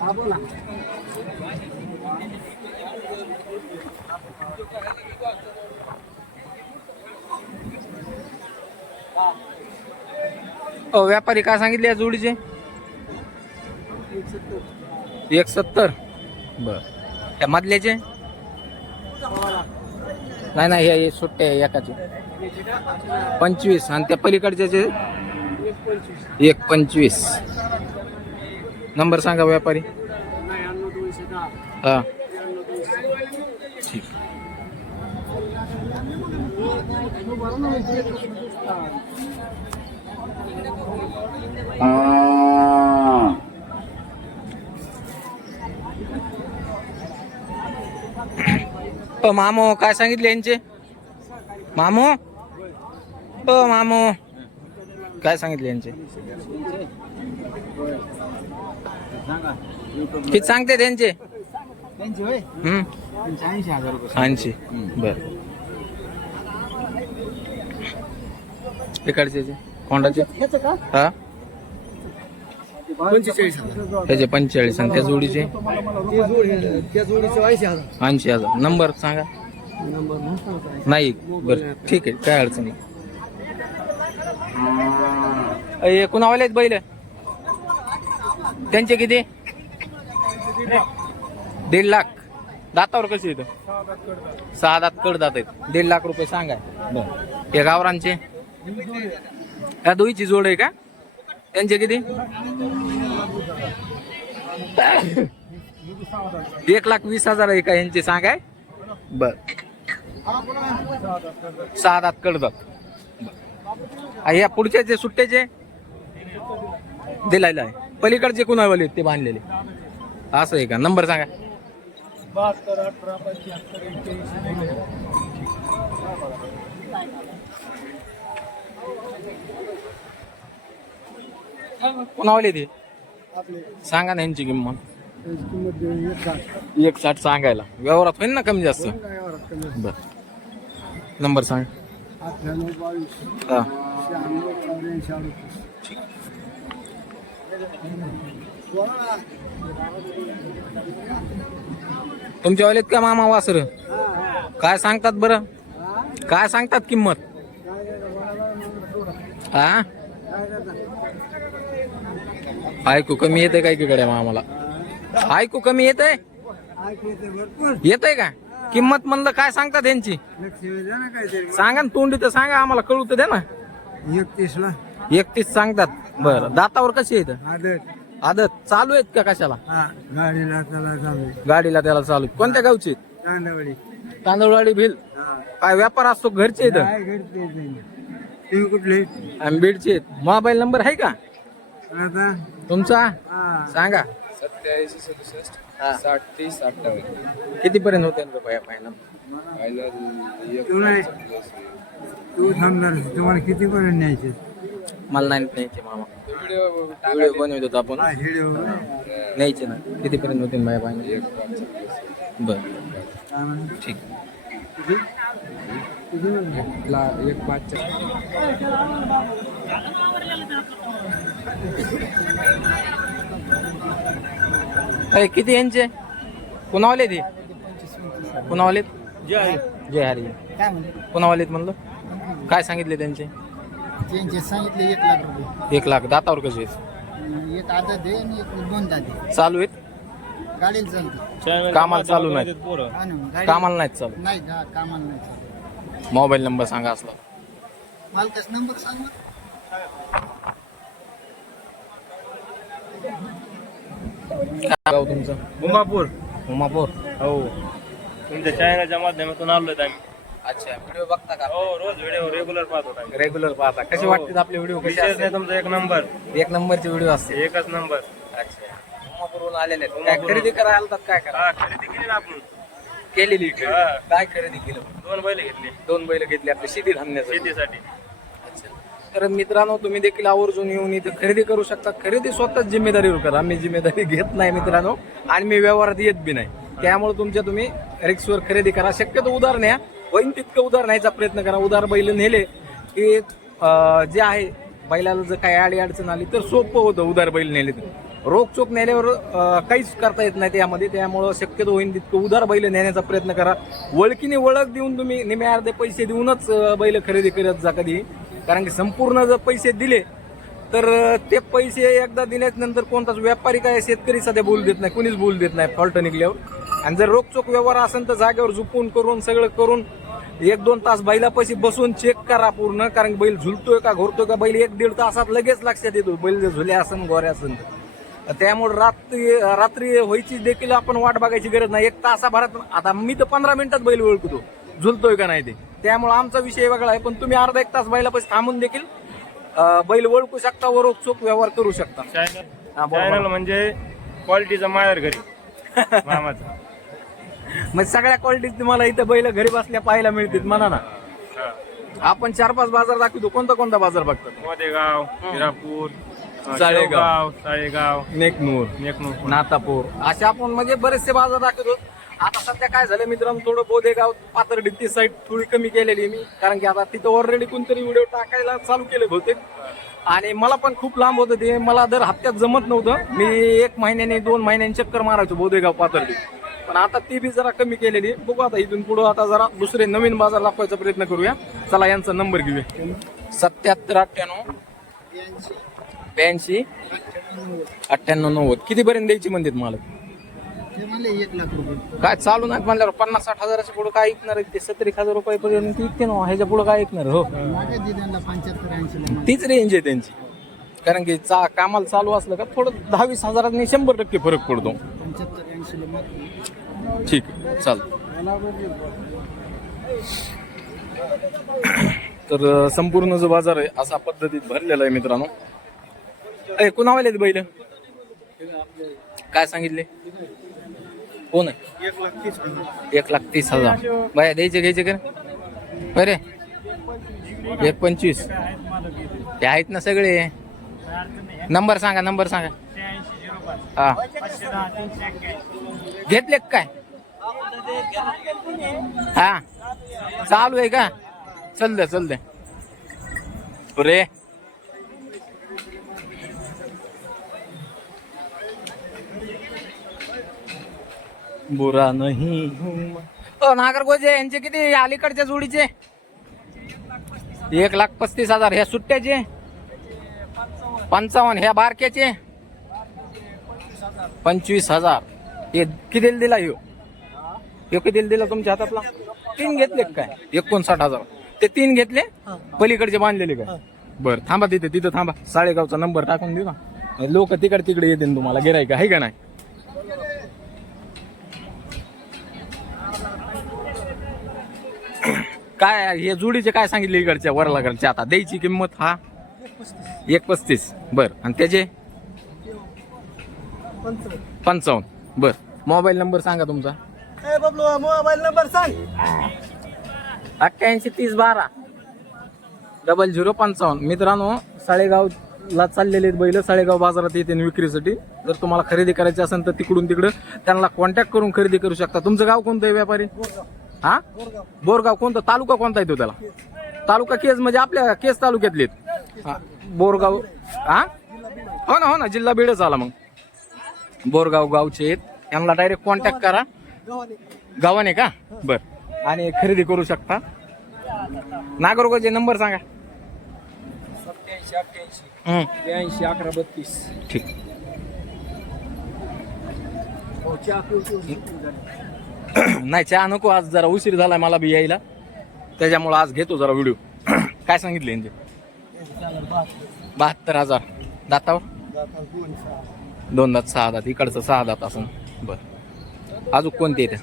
हा बोला. व्यापारी काय सांगितले या जोडीचे? 170. बर. त्या मधल्याचे? नाही नाही, हे सुट्टे एकाचे 25 आणि त्या पलीकडच्याचे 125. नंबर सांगा व्यापारी. हा ठीक. मामो काय सांगितले यांचे? मामो मामो काय सांगितले यांचे? किती सांगते त्यांचे? 80,000 रुपये. 80. बर. इकडचे कोंडाचे? हा 45,000. त्याचे 45 आणि त्या जोडीचे त्या जोडीचे 80,000. 80,000. नंबर सांगा. नाही बरं ठीक आहे, काय अडचण नाही. कुणावाले आहेत बैल? त्यांचे किती? 1.5 लाख. दातावर कसे येतं? 6 दात कडदात आहेत. 1.5 लाख रुपये सांगा. बरं. हे गावरांचे या दोईची जोड आहे का? त्यांचे किती? 1,20,000 आहे का यांचे सांगाय? बर. 6 दात कडदात. या पुढच्याचे सुट्ट्याचे दिलायला आहे. पलीकडचे कुणावाले ते बांधलेले असं आहे का? नंबर सांगा. 72, 18, 75, 81. कुणावाले ते आपले सांगा ना यांची किंमत. किंमत 1,60 सांगायला. व्यवहारात होईल ना कमी जास्त? बर. नंबर सांग. 98, 22, हा 96, 84. तुमच्यावालेत का मामा वासर? काय सांगतात बरं? काय सांगतात किंमत? हा ऐकू कमी येते काय इकडे मामाला? ऐकू कमी येते? येते का? किंमत म्हणलं काय सांगतात यांची? सांगा ना, तोंडी तर सांगा, आम्हाला कळू तर द्या ना. 31 ला 31 सांगतात. बरं. दातावर कशी येत? आदत. आदत चालू आहेत का कशाला? गाडीला त्याला चालू. गाडीला त्याला चालू. कोणत्या गावची? तांदवडी. तांदूळवाडी भिल. काय व्यापार असतो घरचे इथं? तुम्ही कुठले? आणि बीडचे. मोबाईल नंबर आहे का आता तुमचा? सांगा. 87 67 हा. 60 30 58. किती पर्यंत होते भया फायनल? तू नाही, तू थांबणार. तुम्हाला किती पर्यंत न्यायचे? मला नाही न्यायचे मामा. व्हिडिओ बनवत होतो आपण. व्हिडिओ न्यायचे ना. किती पर्यंत होते भया फायनल? बर ठीक. ला 1.5. किती यांचे? कुणावाले ते? कुणावालेत? जय हरी. काय म्हणते? कुणावालेत म्हणलं? काय सांगितले त्यांचे? त्यांचे सांगितले 1 लाख रुपये. 1 लाख. दातावर कसे आहेत? एक आदत आहे आणि एक 2 दाते. चालू आहेत? गाडीला चालते. कामाला चालू नाहीत? हा ना, गाडी- कामाला नाहीत चालू. नाही कामाला नाही चालत. मोबाईल नंबर सांगा असला. मालकाचा नंबर सांग. काय गाव तुमचं? उमापूर. उमापूर. हो, तुमच्या चॅनलच्या माध्यमातून आलोय आम्ही. अच्छा. व्हिडिओ बघता का? हो, रोज व्हिडिओ रेग्युलर पाहतो आम्ही. रेग्युलर पाहता. कसे हो. वाटतात आपले व्हिडिओ? कसे विशेष असतात? नाही तुमचा 1 नंबर. 1 नंबरचे व्हिडिओ असते. एकच नंबर. अच्छा. उमापूरहून आलेले आहेत. काय उमापूरहून. खरेदी करायला आलतात? काय करा हा, खरेदी केली ना आपण. केलेली हा. काय खरेदी केलं? 2 बैल घेतली 2 बैल घेतली आपली शेती धान्यासाठी. शेतीसाठी. अच्छा. तर मित्रांनो, तुम्ही देखील आवर्जून येऊन इथे खरेदी करू शकता. खरेदी स्वतःच जिम्मेदारीवर करा. आम्ही जिम्मेदारी घेत नाही मित्रांनो, आणि मी व्यवहारात येत बी नाही. त्यामुळे तुम्ही रिक्सवर खरेदी करा. शक्यतो उधार न्या. होईन तितकं उधार न्यायचा प्रयत्न करा. उधार बैल नेले की जे आहे बैलाला जर काही अडी अडचण आली तर सोपं होतं उधार बैल नेले तर. रोखचोक नेल्यावर काहीच करता येत नाही त्यामध्ये. त्यामुळं शक्यतो होईल तितकं उधार बैल नेण्याचा प्रयत्न करा. वळखीने वळख देऊन तुम्ही निम्मे अर्धे पैसे देऊनच बैल खरेदी करत जा कधी. कारण की संपूर्ण जर पैसे दिले तर ते पैसे एकदा दिल्याच्या नंतर कोणताच व्यापारी काय शेतकरी सध्या बोलू देत नाही, कुणीच बोलू देत नाही फॉल्ट निघल्यावर. आणि जर रोखचोक व्यवहार असेल तर जागेवर झुपून करून सगळं करून 1-2 तास बैलापाशी बसून चेक करा पूर्ण. कारण बैल झुलतोय का घोरतोय का. बैल 1-1.5 तासात लगेच लक्षात येतो बैल जर झुल्या असेल गोऱ्या असेल तर. त्यामुळे रात्री व्हायची देखील आपण वाट बघायची गरज नाही. 1 तासाभरात आता मी तर 15 मिनिटात बैल ओळखतो झुलतोय का नाही ते. त्यामुळे आमचा विषय वेगळा आहे. पण तुम्ही अर्धा 1 तास बैलापाशी थांबून देखील बैल ओळखू शकता व रोखचोक व्यवहार करू शकता. चॅनल म्हणजे क्वालिटीचा माहेर घरी मामाचा. मग सगळ्या क्वालिटीज तुम्हाला इथं बैल घरी बसल्या पाहायला मिळतील म्हणा ना. आपण 4-5 बाजार दाखवतो. कोणता बाजार बघतात? मोदेगाव, हिरापूर, साळेगाव, नेकनूर, नातापूर असे आपण म्हणजे बरेचसे बाजार दाखवतो. आता सध्या काय झालं मित्रांनो, थोडं बोदेगाव पाथर्डी ती साईड थोडी कमी केलेली मी. कारण की आता तिथं ऑलरेडी कोणतरी व्हिडिओ टाकायला चालू केले बहुतेक. आणि मला पण खूप लांब होतं ते. मला दर हप्त्यात जमत नव्हतं. मी 1 महिन्याने 2 महिन्यांनी चक्कर मारायचो बोदेगाव पाथर्डी. पण आता ती बी जरा कमी केलेली. बघू आता इथून पुढं आता जरा दुसरे नवीन बाजार दाखवायचा प्रयत्न करूया. चला यांचा नंबर घेऊया. 77 98 82 98 किती पर्यंत द्यायची म्हणतात मला? ते म्हणले 1 लाख रुपये. काय चालू नाही म्हणल्यावर 50-60 हजाराच्या पुढे काय ऐकणार आहे ते? 70-1,000 रुपयापर्यंत विकते ना. ह्याच्या पुढे काय ऐकणार? हो मागे दिल्यांना 75-80 तीच रेंज आहे त्यांची. कारण की कामाला चालू असलं का थोडं 10-20 हजारांनी 100% फरक पडतो. 75-80 ठीक आहे चाल. तर संपूर्ण जो बाजार आहे असा पद्धतीत भरलेला आहे मित्रांनो. कुणावाले बैल काय सांगितले? कोण आहे? 1,30,000 बाया द्यायचे घ्यायचे का बरे? 1,25 ते आहेत ना सगळे. नंबर सांगा. हा घेतले काय? हा चालू आहे का? चल दे रे. बुरा नाही. नागरगोजे यांचे किती अलीकडच्या जोडीचे? 1,35,000 ह्या सुट्ट्याचे. 55 ह्या बारक्याचे 25,000. हे किती दिला? ह्यो किती दिला तुमच्या हातातला? 3 घेतले काय? 59,000 ते 3 घेतले. पलीकडचे बांधलेले काय? बरं थांबा तिथं थांबा. साळेगावचा नंबर टाकून देऊ ना. लोक तिकडे येतील तुम्हाला गिरायक आहे का नाही? काय हे जोडीचे काय सांगितले इकडच्या वरलाकडच्या? आता द्यायची किंमत हा 1,35. बर आणि त्याचे 55. बर मोबाईल नंबर सांगा तुमचा. मोबाईल नंबर सांग. 88 30 12 0055. मित्रांनो साळेगावला चाललेले बैल साळेगाव बाजारात येते विक्रीसाठी. जर तुम्हाला खरेदी करायची असेल तर तिकडं त्यांना कॉन्टॅक्ट करून खरेदी करू शकता. तुमचं गाव कोणतं आहे व्यापारी? हा बोरगाव. कोणता तालुका कोणता येतो त्याला? तालुका केज म्हणजे आपल्या केज तालुक्यातले बोरगाव. हा हो ना जिल्हा बीडच आला. मग बोरगाव गावचे आहेत. यांना डायरेक्ट कॉन्टॅक्ट करा. गावाने का? बर आणि खरेदी करू शकता. नागरोगाचे नंबर सांगा. 87-88 82 11 32. ठीक. नाही चहा नको. आज जरा उशीर झालाय मला बी यायला. त्याच्यामुळे आज घेतो जरा व्हिडिओ. काय सांगितले यांचे? 72,000. दातावर 2 दात 6 दात. इकडचं 6 दात असं. बर अजून कोणते येते?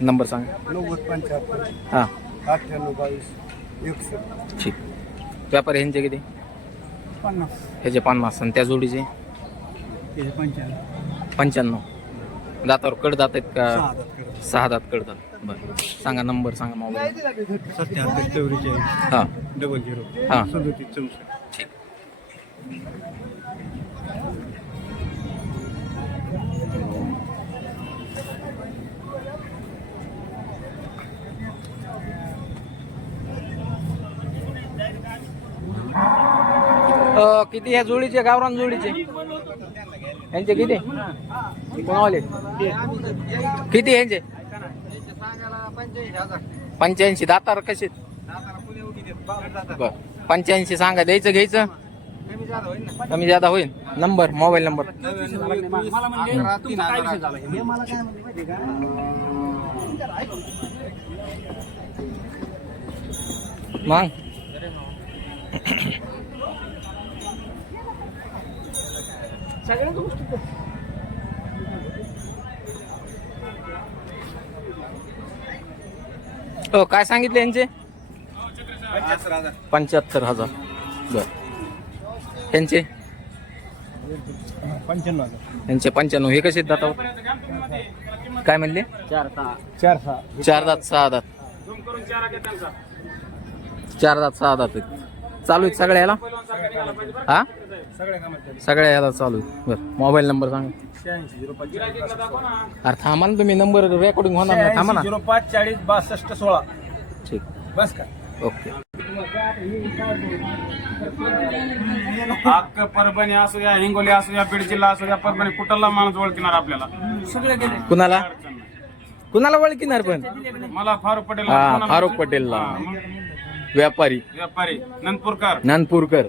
नंबर सांगा. 90-75 हा 98-22 61. ठीक. व्यापारी ह्यांचे किती? 50. ह्याचे 50 आणि त्या जोडीचे 95. दातावर कड दात आहेत का? 6 दात कड दात. बरं सांगा नंबर सांगा मोबाईल. 77-44 हा 00 हा 37-64. ठीक. किती ह्या जोडीचे? गावरान जोडीचे यांचे किती कोणावाले किती यांचे 85 दातार कसे बर 85 सांगा द्यायचं घ्यायचं कमी जादा होईल नंबर मोबाईल नंबर मग हो काय सांगितले यांचे 75,000 बर यांचे 95 हे कसे दाता काय म्हणले 4 दात 6 दात 4 दात 6 दात चालू आहेत सगळ्याला हा सगळ्या याला चालू आहे बर मोबाईल नंबर सांगा अरे थांबा ना तुम्ही नंबर रेकॉर्डिंग होणार नाही थांबा ना 05 40 62 16 ठीक बस का ओके अख्खं परभणी असू या हिंगोली असू या बीड जिल्हा असू या परभणी कुठला माणूस ओळखणार आपल्याला कुणाला कुणाला ओळखीणार पण मला फारुख पटेल हा फारुख पटेलला व्यापारी व्यापारी नंदपूरकर नानपूरकर